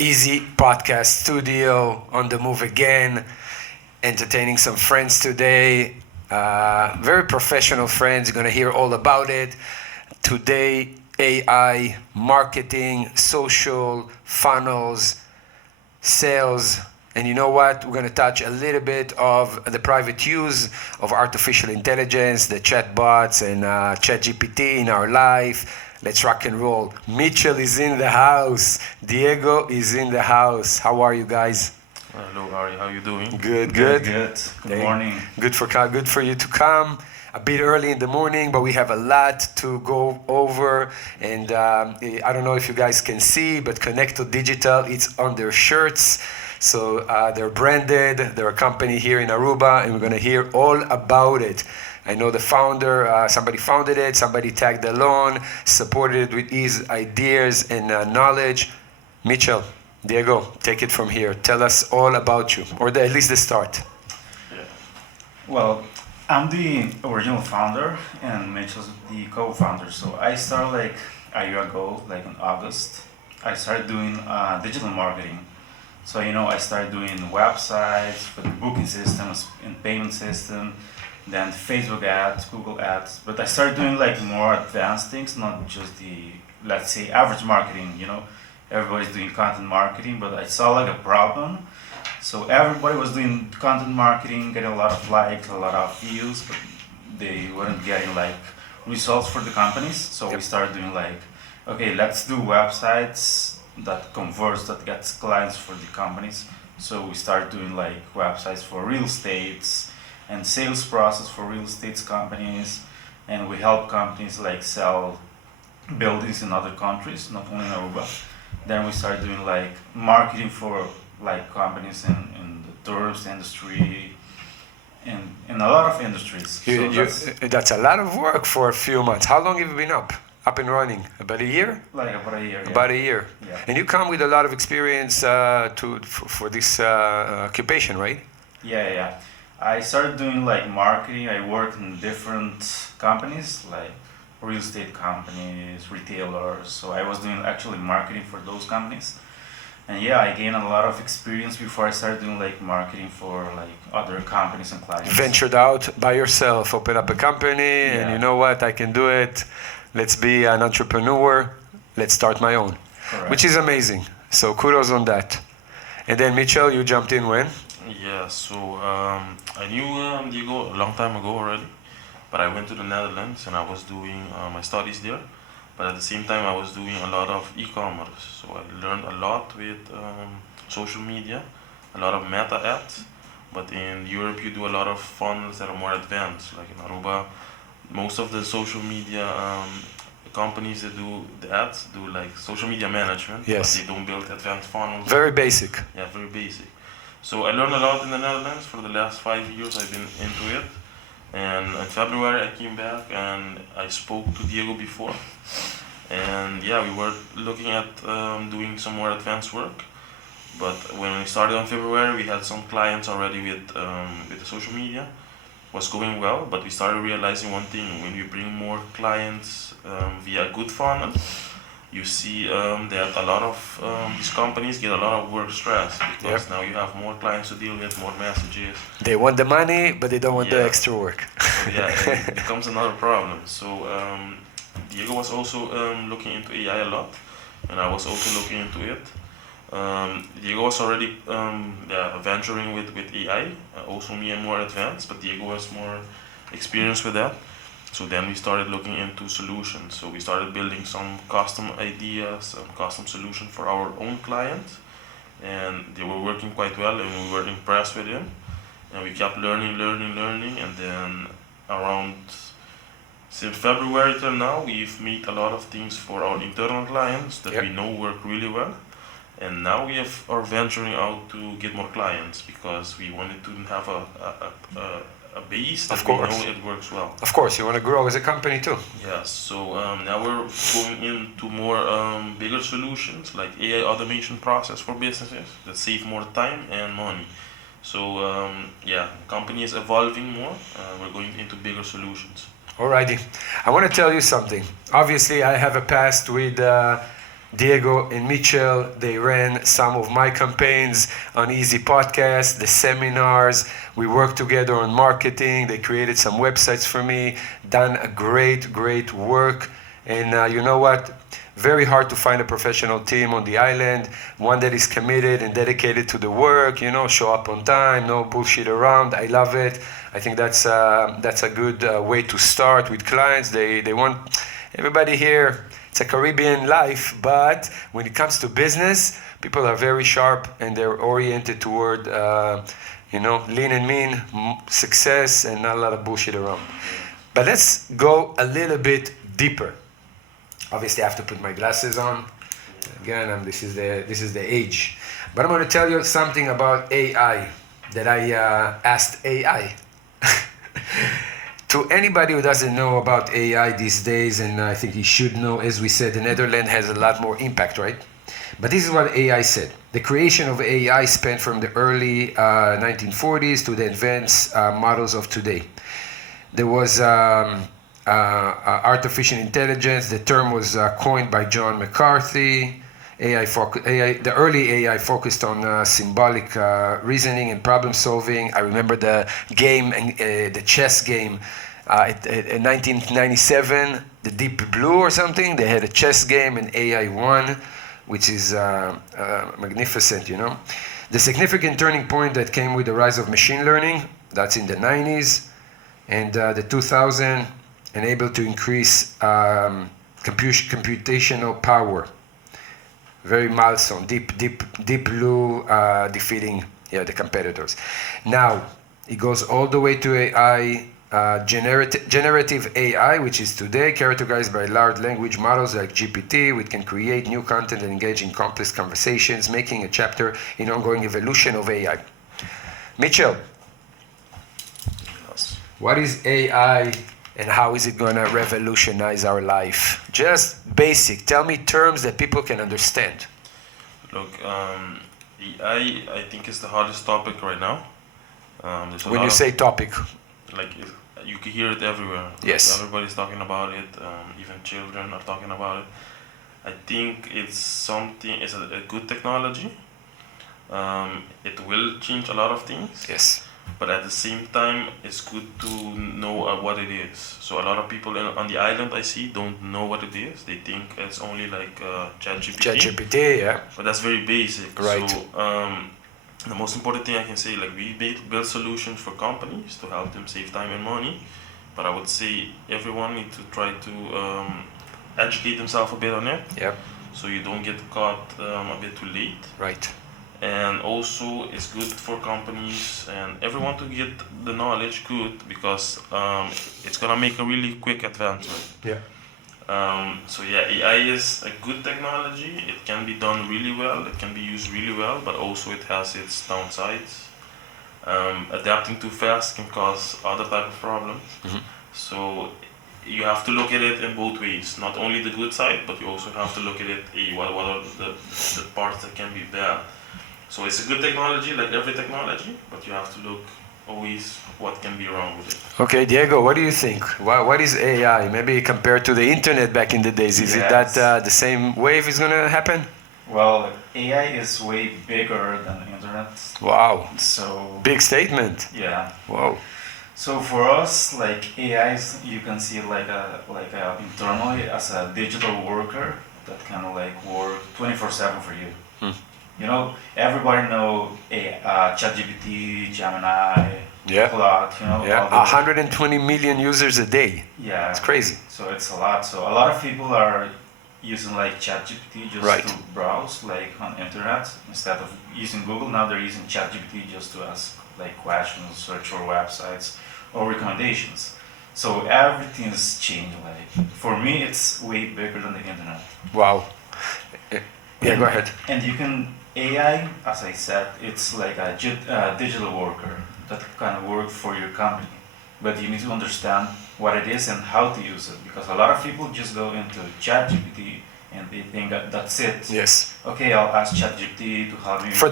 Easy Podcast Studio, on the move again, entertaining some friends today. Very professional friends, you're going to hear all about it. Today, AI, marketing, social, funnels, sales, and you know what? We're going to touch a little bit of the private use of artificial intelligence, the chatbots, and ChatGPT in our life. Let's rock and roll. Mitchell is in the house. Diego is in the house. How are you guys? Hello, Ari. How you doing? Good. Good morning. Good for you to come. A bit early in the morning, but we have a lot to go over. And I don't know if you guys can see, but Conecto Digital, it's on their shirts. So they're branded. They're a company here in Aruba, and we're going to hear all about it. I know the founder, somebody founded it, somebody tagged along, supported it with his ideas and knowledge. Mitchell, Diego, take it from here. Tell us all about you, or at least the start. Well, I'm the original founder and Mitchell's the co-founder. So I started like a year ago, like in August. I started doing digital marketing. So I started doing websites with the booking systems and payment system, then Facebook ads, Google ads. But I started doing like more advanced things, not just the, let's say, average marketing. Everybody's doing content marketing, but I saw like a problem. So everybody was doing content marketing, getting a lot of likes, a lot of views, but they weren't getting like results for the companies. So we started doing like, okay, let's do websites that converts, that gets clients for the companies. So we started doing like websites for real estates and sales process for real estate companies, and we help companies like sell buildings in other countries, not only in Aruba. Then we started doing like marketing for like companies in the tourist industry and in a lot of industries. That's a lot of work for a few months. How long have you been up and running? About a year? Like about a year. About a year. Yeah. And you come with a lot of experience for this occupation, right? Yeah. I started doing like marketing. I worked in different companies, like real estate companies, retailers. So I was doing actually marketing for those companies. And yeah, I gained a lot of experience before I started doing like marketing for like other companies and clients. Ventured out by yourself, open up a company, and you know what, I can do it. Let's be an entrepreneur. Let's start my own. Correct. Which is amazing. So kudos on that. And then Mitchell, you jumped in when? Yeah, so I knew Diego a long time ago already, but I went to the Netherlands and I was doing my studies there. But at the same time, I was doing a lot of e-commerce. So I learned a lot with social media, a lot of meta ads. But in Europe, you do a lot of funnels that are more advanced. Like in Aruba, most of the social media companies that do the ads do like social media management. Yes. But they don't build advanced funnels. Very basic. Yeah, very basic. So I learned a lot in the Netherlands. For the last 5 years, I've been into it. And in February, I came back and I spoke to Diego before. And yeah, we were looking at doing some more advanced work. But when we started on February, we had some clients already with the social media. It was going well, but we started realizing one thing: when we bring more clients via good funnel, you see that a lot of these companies get a lot of work stress because now you have more clients to deal with, more messages. They want the money, but they don't want the extra work. So it becomes another problem. So Diego was also looking into AI a lot, and I was also looking into it. Diego was already venturing with AI, also me and more advanced, but Diego was more experienced with that. So then we started looking into solutions. So we started building some custom ideas, some custom solution for our own clients, and they were working quite well, and we were impressed with them. And we kept learning, and then around since February till now, we've made a lot of things for our internal clients that we know work really well. And now we are venturing out to get more clients because we wanted to have a base that we know it works well. Of course, you want to grow as a company too. Yes, so now we're going into more bigger solutions like AI automation process for businesses that save more time and money. So company is evolving more. We're going into bigger solutions. Alrighty, I want to tell you something. Obviously, I have a past with Diego and Mitchell, they ran some of my campaigns on Easy Podcast, the seminars. We worked together on marketing. They created some websites for me, done a great, great work. And you know what? Very hard to find a professional team on the island, one that is committed and dedicated to the work, show up on time, no bullshit around. I love it. I think that's a good way to start with clients. They want everybody here. It's a Caribbean life, but when it comes to business, people are very sharp and they're oriented toward, lean and mean, success, and not a lot of bullshit around. But let's go a little bit deeper. Obviously, I have to put my glasses on. Again, this is the age. But I'm going to tell you something about AI that I asked AI. To anybody who doesn't know about AI these days, and I think you should know, as we said, the Netherlands has a lot more impact, right? But this is what AI said. The creation of AI spanned from the early 1940s to the advanced models of today. There was artificial intelligence. The term was coined by John McCarthy. The early AI focused on symbolic reasoning and problem solving. I remember the game, the chess game, in 1997, the Deep Blue or something. They had a chess game and AI won, which is magnificent, The significant turning point that came with the rise of machine learning, that's in the 90s, and the 2000 enabled to increase computational power. Very milestone. Deep Blue defeating the competitors. Now it goes all the way to AI, generative AI, which is today characterized by large language models like GPT, which can create new content and engage in complex conversations, making a chapter in ongoing evolution of AI. Mitchell, what is AI? And how is it going to revolutionize our life? Just basic. Tell me terms that people can understand. Look, AI, I think, is the hardest topic right now. When you say topic, you can hear it everywhere. Yes. Everybody's talking about it. Even children are talking about it. I think it's a good technology. It will change a lot of things. Yes. But at the same time, it's good to know what it is. So a lot of people on the island I see don't know what it is. They think it's only like ChatGPT. ChatGPT, yeah. But that's very basic. Right. So the most important thing I can say, we build solutions for companies to help them save time and money. But I would say everyone needs to try to educate themselves a bit on it. Yeah. So you don't get caught a bit too late. Right. And also it's good for companies and everyone to get the knowledge good because it's gonna make a really quick advancement. Yeah. AI is a good technology. It can be done really well. It can be used really well, but also it has its downsides. Adapting too fast can cause other type of problems. Mm-hmm. So you have to look at it in both ways. Not only the good side, but you also have to look at it. What are the parts that can be bad? So it's a good technology, like every technology, but you have to look always what can be wrong with it. Okay, Diego, what do you think? What is AI? Maybe compared to the internet back in the days, is it that the same wave is going to happen? Well, AI is way bigger than the internet. Wow. So big statement. Yeah. Wow. So for us, AI you can see it internally as a digital worker that can work 24/7 for you. Everybody know ChatGPT, Gemini, Claude, Yeah, 120 million users a day. Yeah. It's crazy. So it's a lot. So a lot of people are using ChatGPT just to browse on internet instead of using Google. Now they're using ChatGPT just to ask questions, search for websites or recommendations. So everything's changed. For me, it's way bigger than the internet. Wow. Yeah, go ahead. And AI, as I said, it's like a digital worker that can work for your company. But you need to understand what it is and how to use it. Because a lot of people just go into ChatGPT and they think that's it. Yes. Okay, I'll ask ChatGPT to help me. For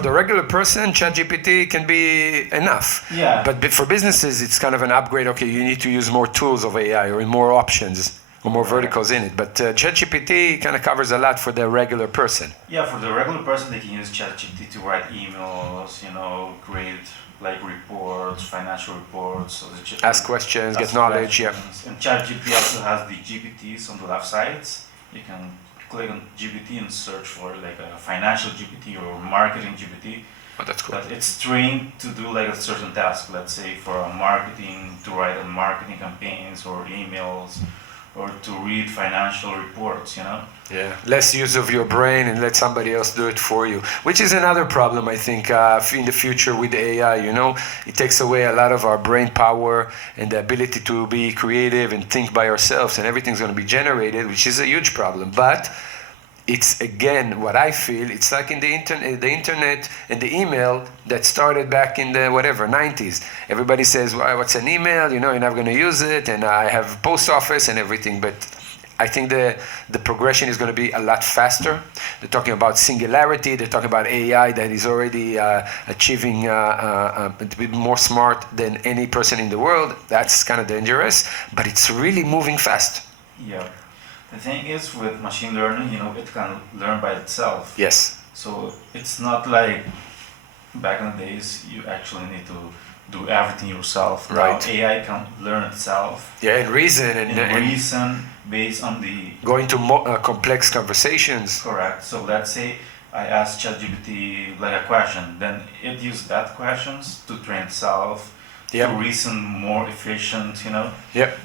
the regular person, ChatGPT can be enough. Yeah. But for businesses, it's kind of an upgrade. Okay, you need to use more tools of AI or more options. or more verticals in it. But ChatGPT kind of covers a lot for the regular person. Yeah, for the regular person, they can use ChatGPT to write emails, create like reports, financial reports. So Ask questions, get knowledge, yeah. And ChatGPT also has the GPTs on the left sides. You can click on GPT and search for like a financial GPT or marketing GPT. Oh, that's cool. But it's trained to do like a certain task, let's say for a marketing, to write on marketing campaigns or emails, or to read financial reports, Yeah, less use of your brain and let somebody else do it for you, which is another problem, I think, in the future with AI, It takes away a lot of our brain power and the ability to be creative and think by ourselves, and everything's going to be generated, which is a huge problem. But it's, again, what I feel, it's like in the internet and the email that started back in the 90s. Everybody says, well, what's an email? You're never going to use it, and I have post office and everything. But I think the progression is going to be a lot faster. They're talking about singularity. They're talking about AI that is already achieving to be more smart than any person in the world. That's kind of dangerous, but it's really moving fast. Yeah. The thing is, with machine learning, it can learn by itself. Yes. So it's not like back in the days, you actually need to do everything yourself. Right. Now AI can learn itself. Yeah, and reason. And reason based on the... Going to complex conversations. Correct. So let's say I ask ChatGPT like a question, then it uses that questions to train itself, to reason more efficient, Yep.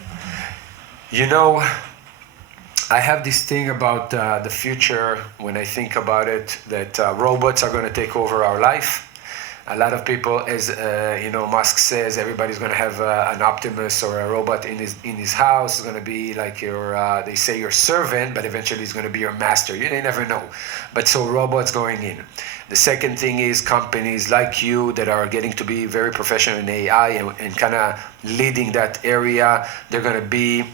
I have this thing about the future when I think about it, that robots are going to take over our life. A lot of people, as Musk says, everybody's going to have an Optimus or a robot in his house. It's going to be like they say your servant, but eventually it's going to be your master. You never know. But so robots going in. The second thing is companies like you that are getting to be very professional in AI and kind of leading that area. They're going to be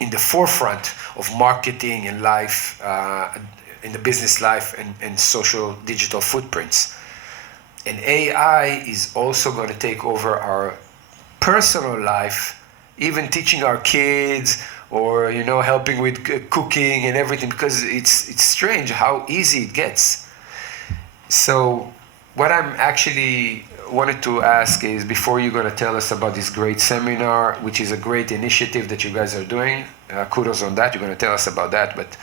in the forefront of marketing and life, in the business life and social digital footprints. And AI is also going to take over our personal life, even teaching our kids or, helping with cooking and everything, because it's strange how easy it gets. So what I'm actually wanted to ask is, before you're going to tell us about this great seminar, which is a great initiative that you guys are doing, kudos on that, you're going to tell us about that, but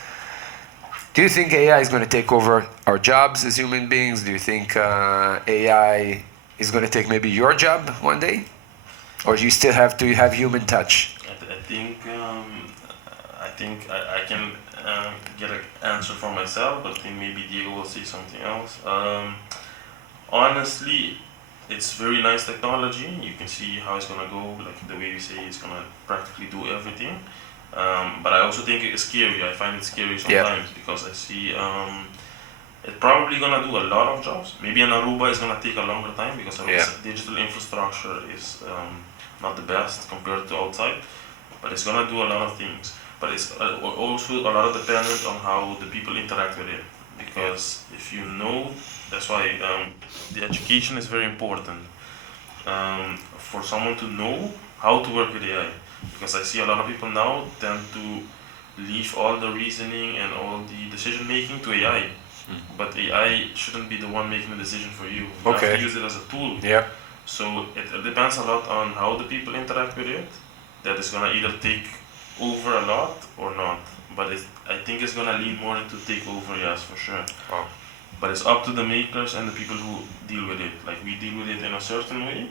do you think AI is going to take over our jobs as human beings? Do you think AI is going to take maybe your job one day? Or do you still have to have human touch? I think I can get an answer for myself, but then maybe Diego will say something else. Honestly, it's very nice technology. You can see how it's gonna go. Like the way you say, it's gonna practically do everything. But I also think it's scary. I find it scary sometimes because I see it's probably gonna do a lot of jobs. Maybe in Aruba is gonna take a longer time because digital infrastructure is not the best compared to outside. But it's gonna do a lot of things. But it's also a lot of dependent on how the people interact with it. Because if you know, that's why the education is very important for someone to know how to work with AI. Because I see a lot of people now tend to leave all the reasoning and all the decision making to AI. But AI shouldn't be the one making the decision for you. You have to use it as a tool. Yeah. So it depends a lot on how the people interact with it. That is gonna either take over a lot or not. But I think it's gonna lean more into take over, yes, for sure. Oh. But it's up to the makers and the people who deal with it. Like we deal with it in a certain way,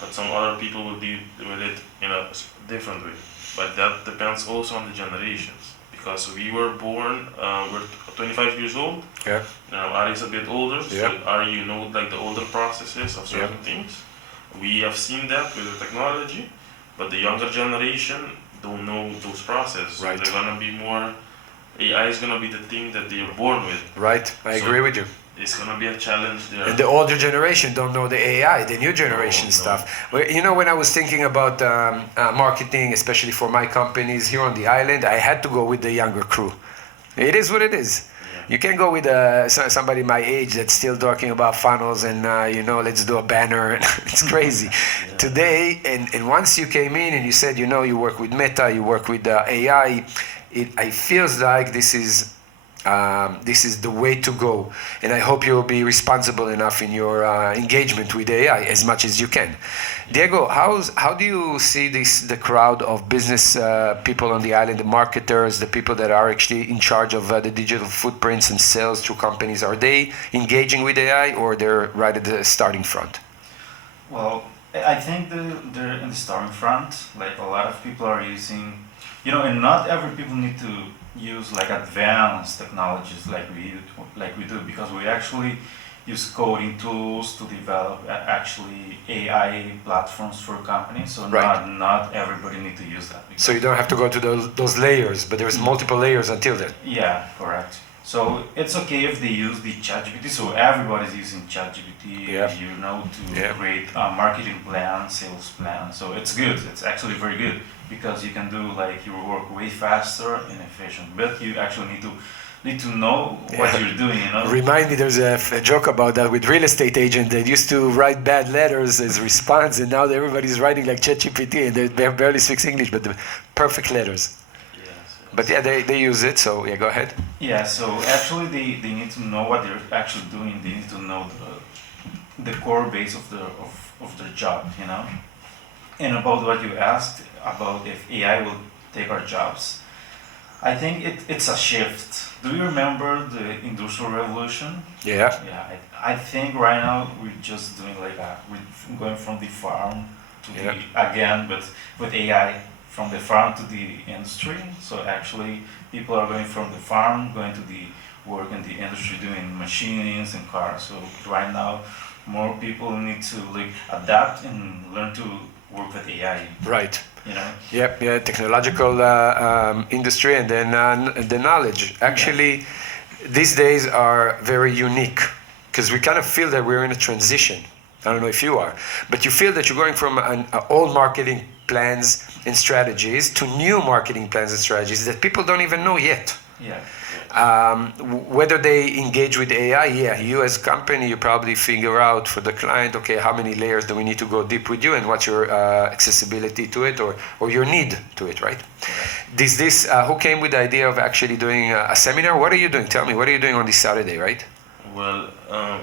but some other people will deal with it in a different way. But that depends also on the generations. Because we were born, we're 25 years old. Yeah. Ari's a bit older, so Ari, like the older processes of certain things. We have seen that with the technology, but the younger generation don't know those processes. Right. So they're gonna be more, AI is gonna be the thing that they're born with. Right, I agree with you. It's gonna be a challenge there. And the older generation don't know the AI, the new generation stuff. Well, when I was thinking about marketing, especially for my companies here on the island, I had to go with the younger crew. It is what it is. You can go with somebody my age that's still talking about funnels and let's do a banner. It's crazy. Today, and once you came in and you said, you work with Meta, you work with AI, it feels like this is the way to go, and I hope you'll be responsible enough in your engagement with AI as much as you can. Diego, how do you see the crowd of business people on the island, the marketers, the people that are actually in charge of the digital footprints and sales through companies? Are they engaging with AI, or they're right at the starting front? Well, I think they're in the starting front. Like a lot of people are using, and not every people need to use like advanced technologies like we do, because we actually use coding tools to develop actually AI platforms for companies. So Right. not everybody need to use that. So you don't have to go to those layers, but there's multiple layers until then. Yeah, correct. So it's okay if they use the ChatGPT. So everybody's using ChatGPT, Yeah. to create a marketing plan, sales plan. So it's good. It's actually very good, because you can do like your work way faster and efficient. But you actually need to know what you're doing. Remind me, there's a joke about that with real estate agent that used to write bad letters as response, and now everybody's writing like ChatGPT, and they barely speak English, but the perfect letters. But yeah, they use it, so yeah, go ahead. Yeah, so actually they need to know what they're actually doing. They need to know the core base of their job, And about what you asked about if AI will take our jobs, I think it's a shift. Do you remember the Industrial Revolution? Yeah. Yeah, I think right now we're just doing we're going from the farm to but with AI, from the farm to the industry. So actually, people are going from the farm, going to the work in the industry, doing machines and cars. So right now, more people need to adapt and learn to work with AI. Right. Yep. Yeah. Technological industry, and then the knowledge. Actually, these days are very unique, because we kind of feel that we're in a transition. I don't know if you are, but you feel that you're going from old marketing plans and strategies to new marketing plans and strategies that people don't even know yet. Yeah. Whether they engage with AI, you as a company, you probably figure out for the client, okay, how many layers do we need to go deep with you, and what's your accessibility to it, or your need to it, right? Who came with the idea of actually doing a seminar? What are you doing? Tell me, what are you doing on this Saturday, right? Well,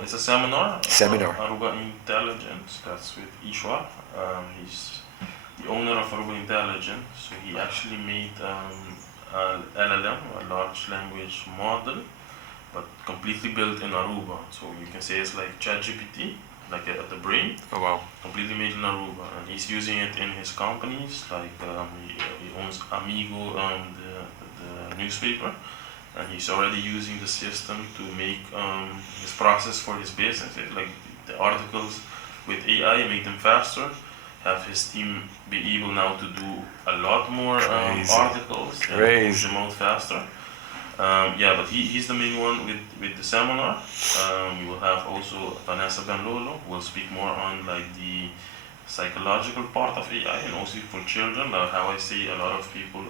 it's a seminar. Seminar. Aruba Intelligence. That's with Ishwar. He's the owner of Aruba Intelligence. So he actually made an LLM, a large language model, but completely built in Aruba. So you can say it's like ChatGPT, like at the brain. Oh wow. Completely made in Aruba, and he's using it in his companies. Like he owns Amigo, the newspaper. And he's already using the system to make his process for his business, like the articles with AI, make them faster, have his team be able now to do a lot more articles and push them out faster. But he's the main one with the seminar. We will have also Vanessa Benlolo, who will speak more on like the psychological part of AI, and also for children, like how I say a lot of people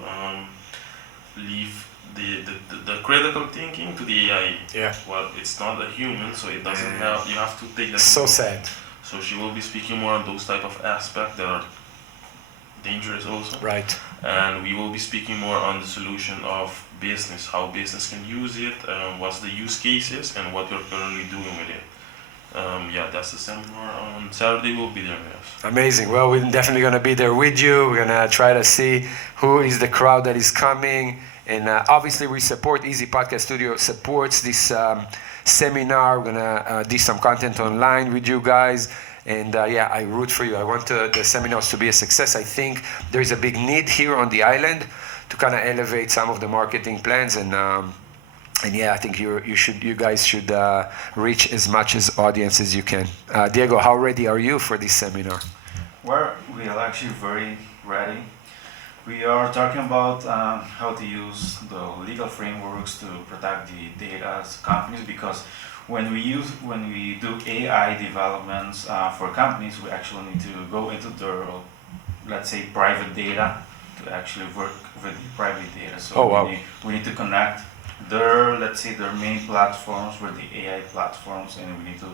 leave the critical thinking to the AI. Yeah. Well, it's not a human, so it doesn't have. You have to take that. So sad. So she will be speaking more on those type of aspects that are dangerous also. Right. And we will be speaking more on the solution of business, how business can use it, what's the use cases, and what we're currently doing with it. That's the seminar on Saturday. We'll be there. Yes. Amazing. Well, we're definitely going to be there with you. We're going to try to see who is the crowd that is coming. And obviously, we support Easy Podcast Studio, supports this seminar. We're going to do some content online with you guys. And I root for you. I want the seminars to be a success. I think there is a big need here on the island to kind of elevate some of the marketing plans. And I think you guys should reach as much as audience as you can. Diego, how ready are you for this seminar? We are actually very ready. We are talking about how to use the legal frameworks to protect the data as companies, because when we do AI developments for companies, we actually need to go into their, let's say, private data to actually work with the private data. So we need to connect let's say, their main platforms were the AI platforms, and we need to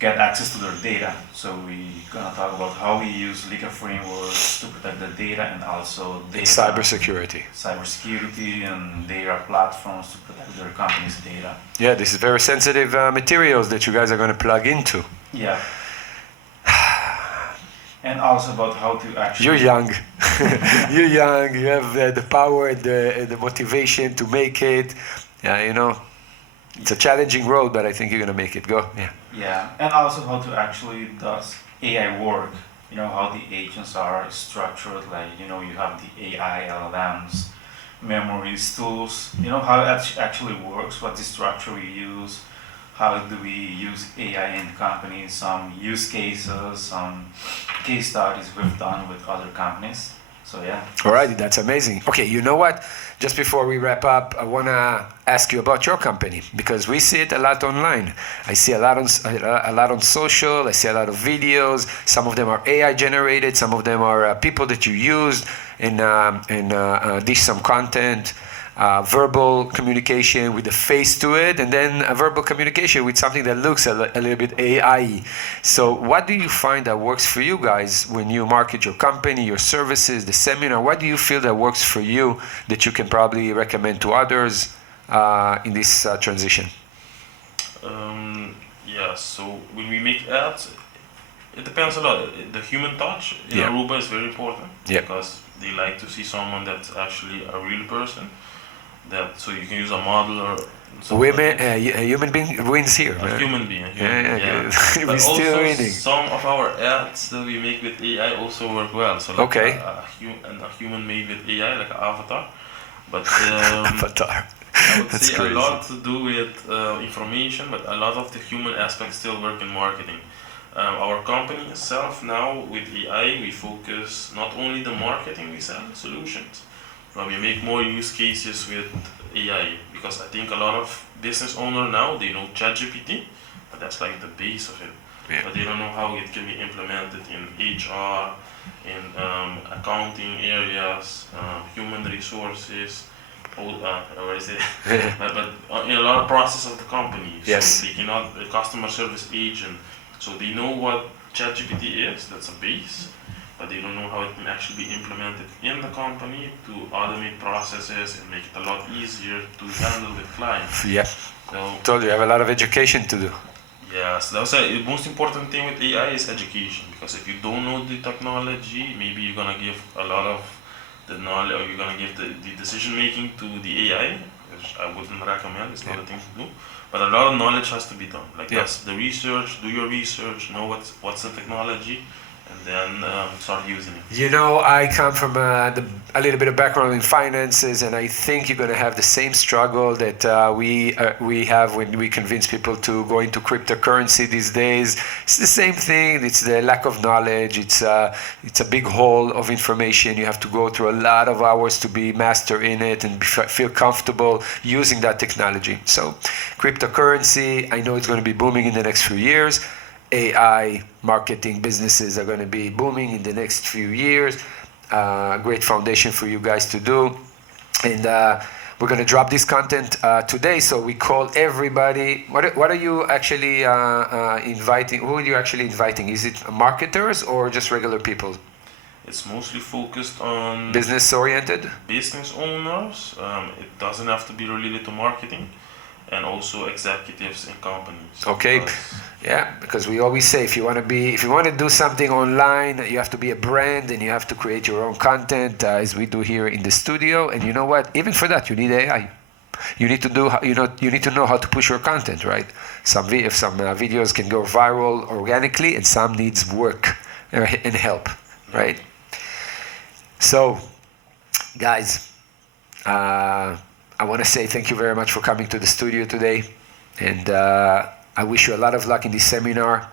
get access to their data. So we're gonna talk about how we use legal frameworks to protect the data, and also data, cybersecurity, and data platforms to protect their company's data. Yeah, this is very sensitive materials that you guys are going to plug into. Yeah. And also about how to actually... You're young. You're young. You have the power and the motivation to make it. Yeah, you know, it's a challenging road, but I think you're going to make it. Go. Yeah. Yeah, and also how to actually does AI work. You know, how the agents are structured. Like, you know, you have the AI, LLMs, memories, tools. You know, how it actually works, what the structure we use. How do we use AI in companies, some use cases, some case studies we've done with other companies. So yeah. Alrighty, that's amazing. Okay, you know what? Just before we wrap up, I want to ask you about your company, because we see it a lot online. I see a lot on social. I see a lot of videos. Some of them are AI generated. Some of them are people that you used and dish some content. Verbal communication with a face to it, and then a verbal communication with something that looks a little bit AI. So what do you find that works for you guys when you market your company, your services, the seminar? What do you feel that works for you that you can probably recommend to others in this transition? Yeah, so when we make ads, it depends a lot. The human touch in Aruba is very important because they like to see someone that's actually a real person. So you can use a model or women, a human being wins here. A human being. Yeah. But We're still also winning. some of our ads that we make with AI also work well. So like a human made with AI, like an avatar. But avatar. I would That's say crazy. a lot to do with information, but a lot of the human aspects still work in marketing. Our company itself now with AI, we focus not only the marketing we sell solutions, but we make more use cases with AI, because I think a lot of business owners now, they know ChatGPT, but that's like the base of it. But they don't know how it can be implemented in HR, in accounting areas, human resources, what is it? but in a lot of process of the company. So they cannot, the customer service agent, so they know what ChatGPT is, that's a base, but they don't know how it can actually be implemented in the company to automate processes and make it a lot easier to handle with clients. Yeah. So you have a lot of education to do. Yeah, so that's the most important thing with AI is education, because if you don't know the technology, maybe you're gonna give a lot of the knowledge, or you're gonna give the decision making to the AI, which I wouldn't recommend. It's not a thing to do. But a lot of knowledge has to be done. Like that's the research, do your research, know what's the technology, and then start using it. You know, I come from a little bit of background in finances, and I think you're going to have the same struggle that we have when we convince people to go into cryptocurrency these days. It's the same thing. It's the lack of knowledge. It's a big hole of information. You have to go through a lot of hours to be master in it and feel comfortable using that technology. So cryptocurrency, I know it's going to be booming in the next few years. AI marketing businesses are going to be booming in the next few years. Great foundation for you guys to do. And we're going to drop this content today, so we call everybody. What are you actually inviting? Who are you actually inviting? Is it marketers or just regular people? It's mostly focused on business-oriented? Business owners. It doesn't have to be related to marketing. And also executives in companies. Okay, because we always say if you want to do something online, you have to be a brand and you have to create your own content, as we do here in the studio. And you know what? Even for that, you need AI. You need to know how to push your content, right? Some videos can go viral organically, and some needs work and help, right? So, guys. I want to say thank you very much for coming to the studio today, and I wish you a lot of luck in this seminar.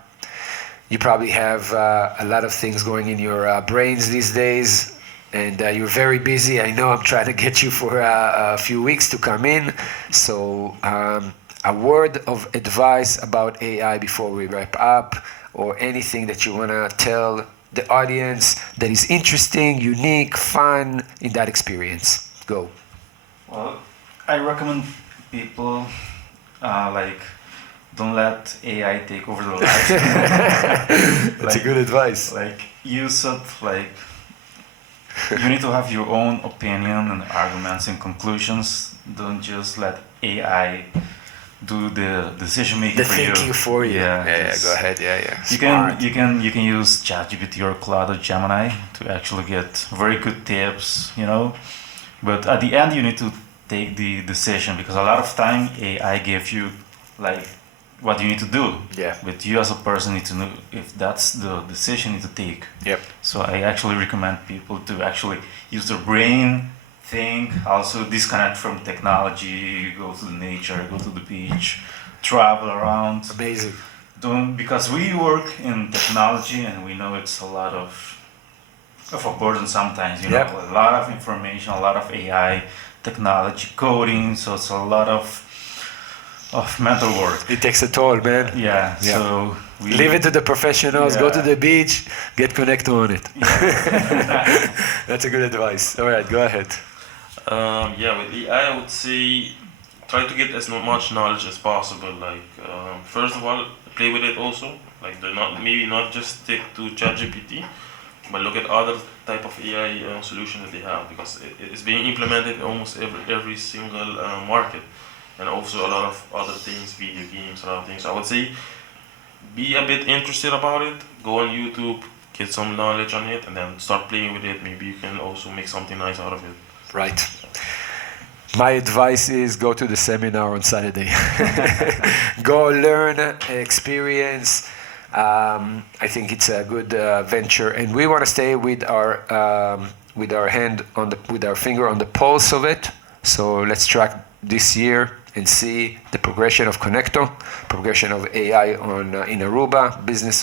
You probably have a lot of things going in your brains these days, and you're very busy. I know I'm trying to get you for a few weeks to come in. So a word of advice about AI before we wrap up, or anything that you want to tell the audience that is interesting, unique, fun in that experience. Go. Well, I recommend people like don't let AI take over their lives. That's a good advice. Like use it like you need to have your own opinion and arguments and conclusions. Don't just let AI do the decision making The for you. thinking for you. Yeah, just- go ahead. Yeah. You can use ChatGPT or Claude or Gemini to actually get very good tips, But at the end, you need to take the decision because a lot of time AI gives you like what you need to do. Yeah. But you as a person need to know if that's the decision you need to take. Yep. So I actually recommend people to actually use their brain, think, also disconnect from technology, go to the nature, go to the beach, travel around. Amazing. Because we work in technology and we know it's a lot of a burden sometimes, Yep. a lot of information, a lot of AI, technology, coding, so it's a lot of mental work. It takes a toll, man. Yeah. So we Leave it to the professionals. Go to Yeah. the beach. Get Conecto on it. Yeah. That's a good advice. All right, go ahead. With AI, I would say try to get as much knowledge as possible. Like, first of all, play with it also. Like, maybe not just stick to ChatGPT, but look at other type of AI solution that they have because it's being implemented in almost every single market, and also a lot of other things, video games, a lot of things. I would say be a bit interested about it. Go on YouTube, get some knowledge on it, and then start playing with it. Maybe you can also make something nice out of it. Right. My advice is go to the seminar on Saturday. Go learn, experience. I think it's a good venture, and we want to stay with our hand with our finger on the pulse of it. So let's track this year and see the progression of Conecto, progression of AI in Aruba, business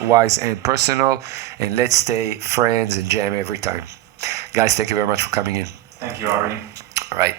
wise and personal, and let's stay friends and jam every time. Guys, thank you very much for coming in. Thank you, Ari. All right.